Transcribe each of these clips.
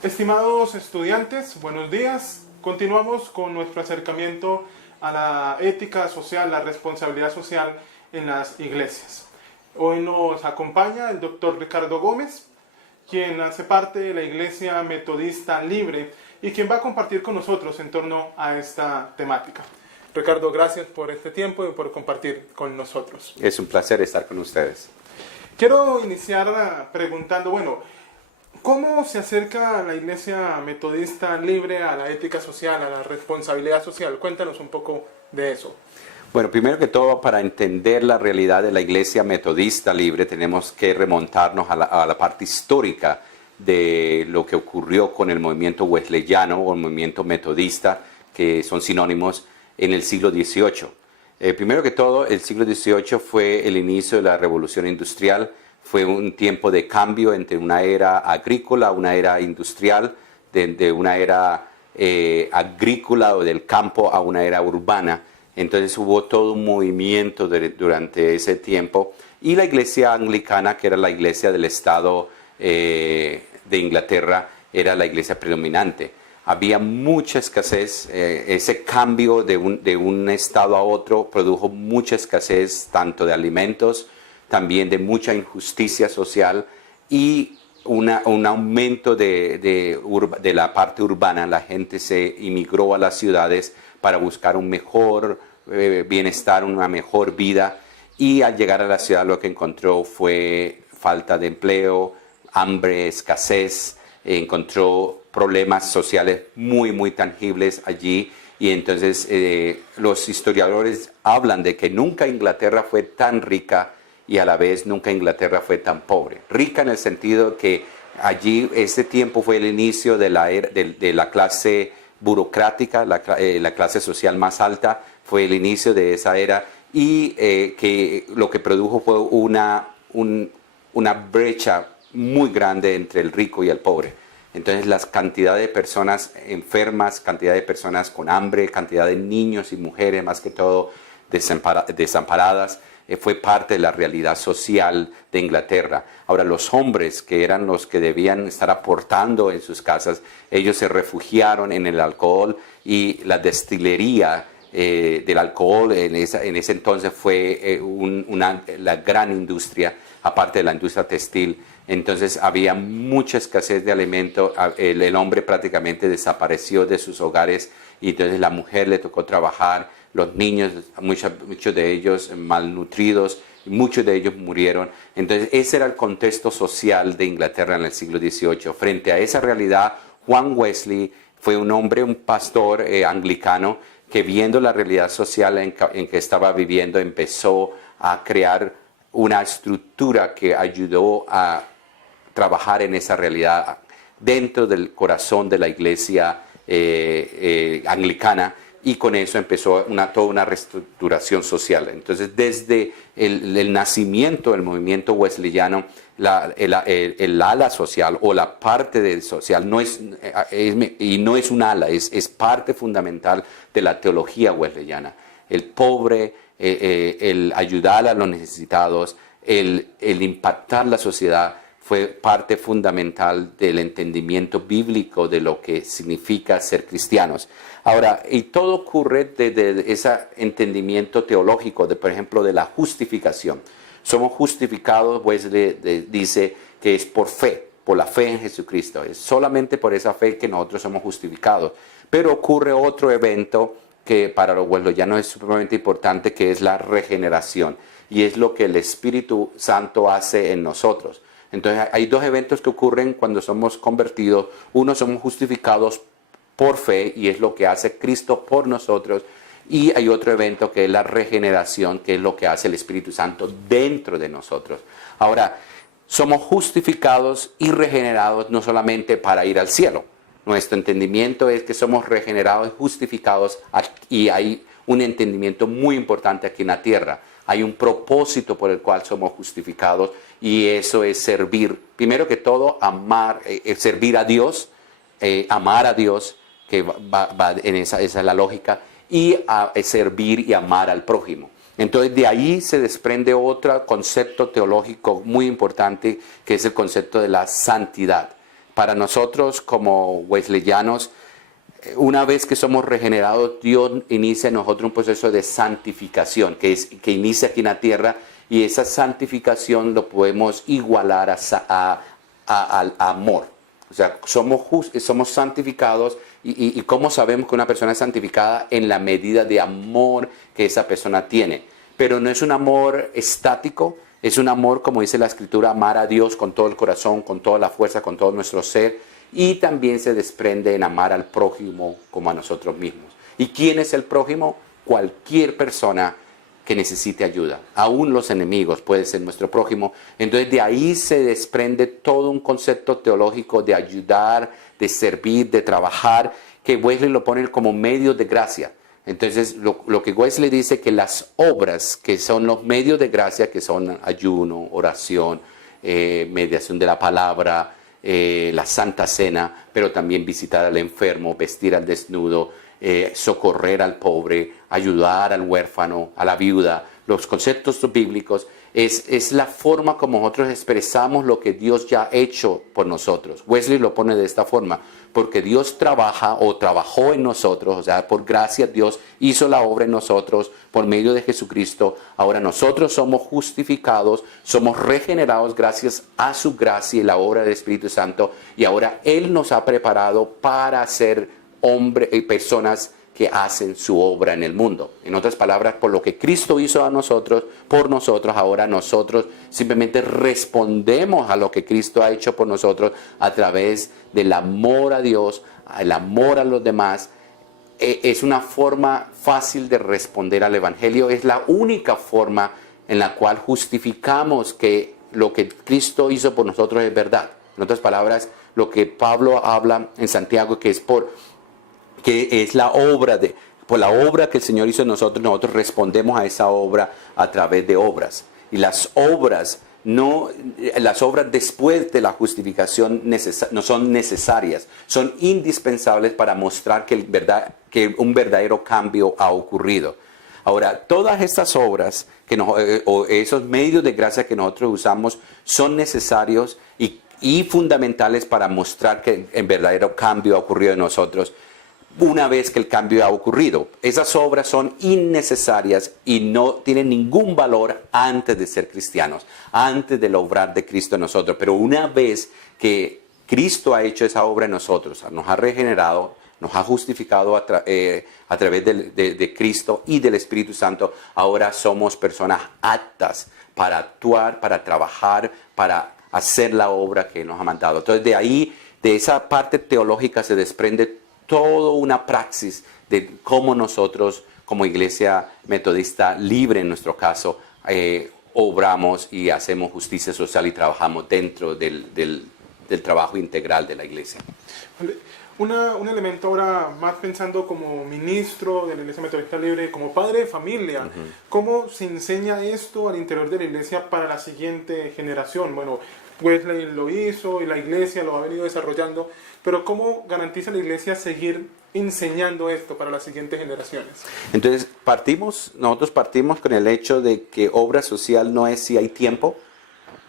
Estimados estudiantes, buenos días. Continuamos con nuestro acercamiento a la ética social, la responsabilidad social en las iglesias. Hoy nos acompaña el doctor Ricardo Gómez, quien hace parte de la Iglesia Metodista Libre y quien va a compartir con nosotros en torno a esta temática. Ricardo, gracias por este tiempo y por compartir con nosotros. Es un placer estar con ustedes. Quiero iniciar preguntando, ¿cómo se acerca la Iglesia Metodista Libre a la ética social, a la responsabilidad social? Cuéntanos un poco de eso. Bueno, primero que todo, para entender la realidad de la Iglesia Metodista Libre, tenemos que remontarnos a la parte histórica de lo que ocurrió con el movimiento wesleyano o el movimiento metodista, que son sinónimos, en el siglo XVIII. Primero que todo, el siglo XVIII fue el inicio de la Revolución Industrial. Fue un tiempo de cambio entre una era agrícola, una era industrial, de una era agrícola o del campo a una era urbana. Entonces hubo todo un movimiento durante ese tiempo. Y la iglesia anglicana, que era la iglesia del Estado de Inglaterra, era la iglesia predominante. Había mucha escasez, ese cambio de un estado a otro produjo mucha escasez tanto de alimentos, también de mucha injusticia social y un aumento de la parte urbana. La gente se inmigró a las ciudades para buscar un mejor bienestar, una mejor vida, y al llegar a la ciudad lo que encontró fue falta de empleo, hambre, escasez, encontró problemas sociales muy tangibles allí. Y entonces los historiadores hablan de que nunca Inglaterra fue tan rica y a la vez nunca Inglaterra fue tan pobre. Rica en el sentido que allí ese tiempo fue el inicio de la clase burocrática, la clase social más alta, fue el inicio de esa era, y que lo que produjo fue una brecha muy grande entre el rico y el pobre. Entonces la cantidad de personas enfermas, cantidad de personas con hambre, cantidad de niños y mujeres más que todo desamparadas, fue parte de la realidad social de Inglaterra. Ahora los hombres, que eran los que debían estar aportando en sus casas, ellos se refugiaron en el alcohol, y la destilería del alcohol en ese entonces fue la gran industria, aparte de la industria textil. Entonces había mucha escasez de alimento. El hombre prácticamente desapareció de sus hogares y entonces la mujer le tocó trabajar. Los niños, muchos de ellos malnutridos, muchos de ellos murieron. Entonces ese era el contexto social de Inglaterra en el siglo XVIII. Frente a esa realidad, Juan Wesley fue un pastor anglicano que, viendo la realidad social en que estaba viviendo, empezó a crear una estructura que ayudó a trabajar en esa realidad dentro del corazón de la iglesia anglicana, y con eso empezó toda una reestructuración social. Entonces, desde el nacimiento del movimiento wesleyano, el ala social o la parte del social no es un ala, es parte fundamental de la teología wesleyana. El pobre, el ayudar a los necesitados, el impactar la sociedad fue parte fundamental del entendimiento bíblico de lo que significa ser cristianos. Ahora, y todo ocurre desde ese entendimiento teológico, por ejemplo, de la justificación. Somos justificados, Wesley dice que es por fe, por la fe en Jesucristo. Es solamente por esa fe que nosotros somos justificados. Pero ocurre otro evento que para los wesleyanos es supremamente importante, que es la regeneración. Y es lo que el Espíritu Santo hace en nosotros. Entonces hay dos eventos que ocurren cuando somos convertidos. Uno, somos justificados por fe, y es lo que hace Cristo por nosotros. Y hay otro evento que es la regeneración, que es lo que hace el Espíritu Santo dentro de nosotros. Ahora, somos justificados y regenerados no solamente para ir al cielo. Nuestro entendimiento es que somos regenerados y justificados, y hay un entendimiento muy importante aquí en la tierra. Hay un propósito por el cual somos justificados, y eso es servir. Primero que todo, servir a Dios, amar a Dios, que va en esa es la lógica, y servir y amar al prójimo. Entonces de ahí se desprende otro concepto teológico muy importante, que es el concepto de la santidad. para nosotros como wesleyanos, una vez que somos regenerados, Dios inicia en nosotros un proceso de santificación que inicia aquí en la tierra, y esa santificación lo podemos igualar al amor. O sea, somos santificados y ¿cómo sabemos que una persona es santificada? En la medida de amor que esa persona tiene. Pero no es un amor estático, es un amor, como dice la Escritura, amar a Dios con todo el corazón, con toda la fuerza, con todo nuestro ser. Y también se desprende en amar al prójimo como a nosotros mismos. ¿Y quién es el prójimo? Cualquier persona que necesite ayuda. Aún los enemigos puede ser nuestro prójimo. Entonces de ahí se desprende todo un concepto teológico de ayudar, de servir, de trabajar, que Wesley lo pone como medio de gracia. Entonces lo que Wesley dice, que las obras que son los medios de gracia, que son ayuno, oración, mediación de la palabra, la Santa Cena, pero también visitar al enfermo, vestir al desnudo, socorrer al pobre, ayudar al huérfano, a la viuda. Los conceptos bíblicos es la forma como nosotros expresamos lo que Dios ya ha hecho por nosotros. Wesley lo pone de esta forma: porque Dios trabaja o trabajó en nosotros, o sea, por gracia Dios hizo la obra en nosotros por medio de Jesucristo. Ahora nosotros somos justificados, somos regenerados gracias a su gracia y la obra del Espíritu Santo, y ahora Él nos ha preparado para ser hombres y personas que hacen su obra en el mundo. En otras palabras, por lo que Cristo hizo a nosotros, por nosotros, ahora nosotros simplemente respondemos a lo que Cristo ha hecho por nosotros a través del amor a Dios, el amor a los demás. Es una forma fácil de responder al Evangelio. Es la única forma en la cual justificamos que lo que Cristo hizo por nosotros es verdad. En otras palabras, lo que Pablo habla en Santiago, que es la obra por la obra que el Señor hizo en nosotros, nosotros respondemos a esa obra a través de obras. Y las obras después de la justificación no son necesarias, son indispensables para mostrar que un verdadero cambio ha ocurrido. Ahora, todas estas obras o esos medios de gracia que nosotros usamos son necesarios y fundamentales para mostrar que el verdadero cambio ha ocurrido en nosotros. Una vez que el cambio ha ocurrido, esas obras son innecesarias y no tienen ningún valor antes de ser cristianos, antes del obrar de Cristo en nosotros. Pero una vez que Cristo ha hecho esa obra en nosotros, nos ha regenerado, nos ha justificado a través de Cristo y del Espíritu Santo, ahora somos personas aptas para actuar, para trabajar, para hacer la obra que nos ha mandado. Entonces de esa parte teológica se desprende toda una praxis de cómo nosotros, como iglesia metodista libre en nuestro caso, obramos y hacemos justicia social y trabajamos dentro del trabajo integral de la iglesia. Un elemento ahora más pensando como ministro de la Iglesia Metodista Libre, como padre de familia, ¿cómo se enseña esto al interior de la iglesia para la siguiente generación? Bueno, Wesley lo hizo y la iglesia lo ha venido desarrollando, pero ¿cómo garantiza la iglesia seguir enseñando esto para las siguientes generaciones? Entonces, nosotros partimos con el hecho de que obra social no es si hay tiempo,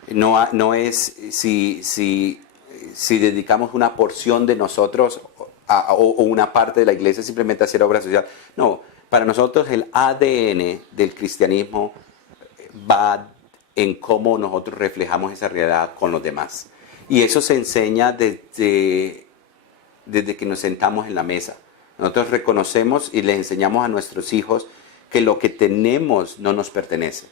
no es si dedicamos una porción de nosotros o una parte de la iglesia simplemente a hacer obra social. No, para nosotros el ADN del cristianismo va en cómo nosotros reflejamos esa realidad con los demás. Y eso se enseña desde que nos sentamos en la mesa. Nosotros reconocemos y les enseñamos a nuestros hijos que lo que tenemos no nos pertenece.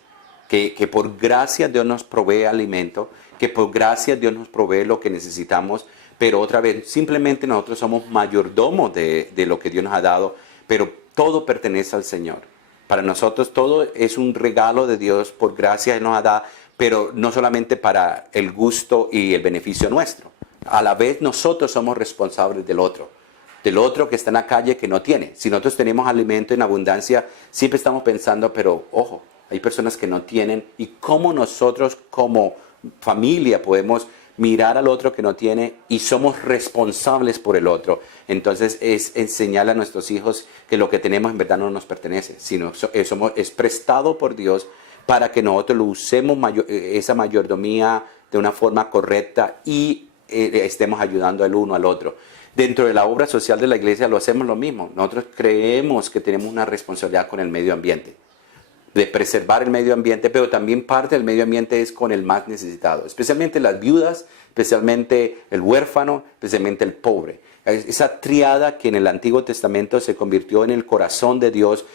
Que por gracia Dios nos provee alimento, que por gracia Dios nos provee lo que necesitamos, pero otra vez, simplemente nosotros somos mayordomos de lo que Dios nos ha dado, pero todo pertenece al Señor. Para nosotros todo es un regalo de Dios, por gracia Él nos ha dado, pero no solamente para el gusto y el beneficio nuestro. A la vez nosotros somos responsables del otro que está en la calle que no tiene. Si nosotros tenemos alimento en abundancia, siempre estamos pensando, pero ojo, hay personas que no tienen, y cómo nosotros como familia podemos mirar al otro que no tiene y somos responsables por el otro. Entonces es enseñar a nuestros hijos que lo que tenemos en verdad no nos pertenece, sino es prestado por Dios para que nosotros lo usemos esa mayordomía de una forma correcta y estemos ayudando al uno al otro. Dentro de la obra social de la iglesia lo hacemos lo mismo. Nosotros creemos que tenemos una responsabilidad con el medio ambiente, de preservar el medio ambiente, pero también parte del medio ambiente es con el más necesitado, especialmente las viudas, especialmente el huérfano, especialmente el pobre. Esa triada que en el Antiguo Testamento se convirtió en el corazón de Dios,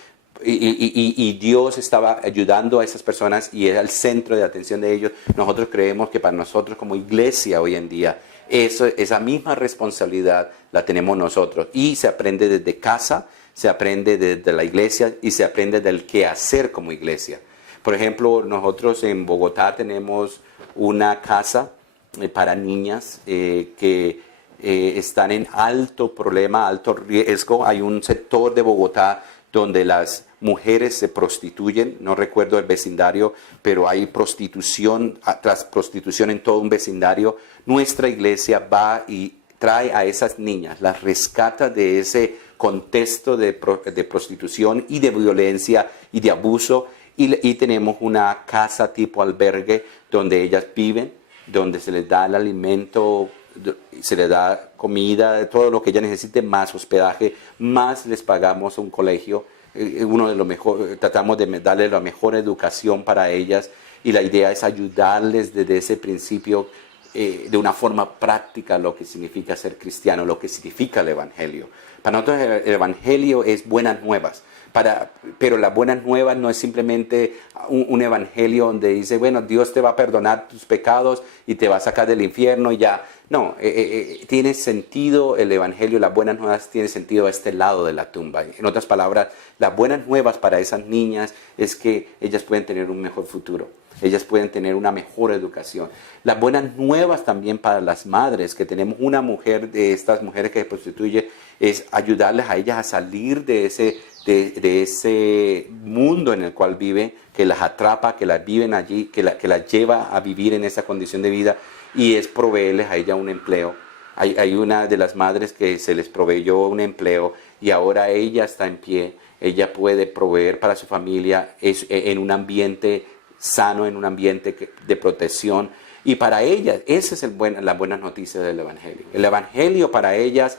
y Dios estaba ayudando a esas personas y era el centro de atención de ellos. Nosotros creemos que para nosotros como iglesia hoy en día, esa misma responsabilidad la tenemos nosotros. Y se aprende desde casa, se aprende desde la iglesia y se aprende del qué hacer como iglesia. Por ejemplo, nosotros en Bogotá tenemos una casa para niñas que están en alto problema, alto riesgo. Hay un sector de Bogotá donde las mujeres se prostituyen, no recuerdo el vecindario, pero hay prostitución tras prostitución en todo un vecindario. Nuestra iglesia va y trae a esas niñas, las rescata de ese contexto de prostitución y de violencia y de abuso, y tenemos una casa tipo albergue donde ellas viven, donde se les da el alimento, se les da comida, todo lo que ellas necesiten, más hospedaje, más les pagamos un colegio. Uno de los mejores, tratamos de darles la mejor educación para ellas, y la idea es ayudarles desde ese principio de una forma práctica lo que significa ser cristiano, lo que significa el Evangelio. Para nosotros el Evangelio es buenas nuevas, pero las buenas nuevas no es simplemente un Evangelio donde dice, bueno, Dios te va a perdonar tus pecados y te va a sacar del infierno y ya. No, tiene sentido el Evangelio, las buenas nuevas tiene sentido a este lado de la tumba. En otras palabras, las buenas nuevas para esas niñas es que ellas pueden tener un mejor futuro. Ellas pueden tener una mejor educación. Las buenas nuevas también para las madres, que tenemos una mujer de estas mujeres que se prostituye, es ayudarles a ellas a salir de ese mundo en el cual viven, que las atrapa, que las viven allí, que las lleva a vivir en esa condición de vida, y es proveerles a ella un empleo. Hay una de las madres que se les proveyó un empleo y ahora ella está en pie. Ella puede proveer para su familia en un ambiente sano, en un ambiente de protección. Y para ellas, esa es la buena noticia del Evangelio. El Evangelio para ellas